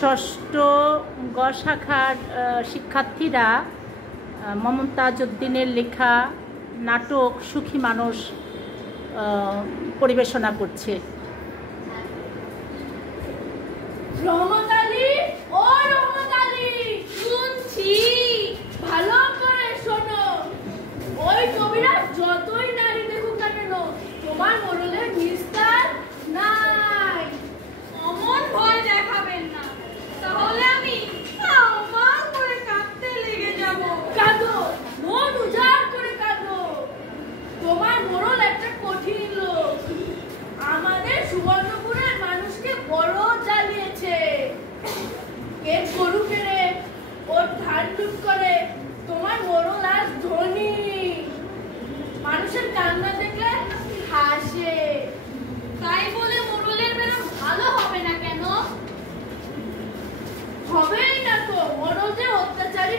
ষষ্ঠ গ শাখার শিক্ষার্থীরা মমতাজ উদ্দিনের লেখা নাটক সুখী মানুষ পরিবেশনা করছে। রহমত আলী, ও রহমত আলী, শুনছি, ভালো করে শোনো। ওই কবিরাজ যতই নারী দেখুক না কেন, তোমার মোড়লের নিস্তার নাই। অমন ভয় দেখাবেন না, তাহলে আমি আমার করে কাঁদতে লেগে যাব। কাঁদো, মন উজাড় করে কাঁদো। তোমার মোড়ল একটা কঠিন লোক, আমাদের সুবর্ণপুরের মানুষকে বড় জ্বালিয়েছে। এর গরু কেড়ে, ওর ধান লুট করে তোমার মোড়ল আজ ধনী। মানুষের কান্না দেখলে হাসে, তাই বলে মোড়লের বেলা ভালো হবে না কেন? হবেই না তো, মোড়ল যে অত্যাচার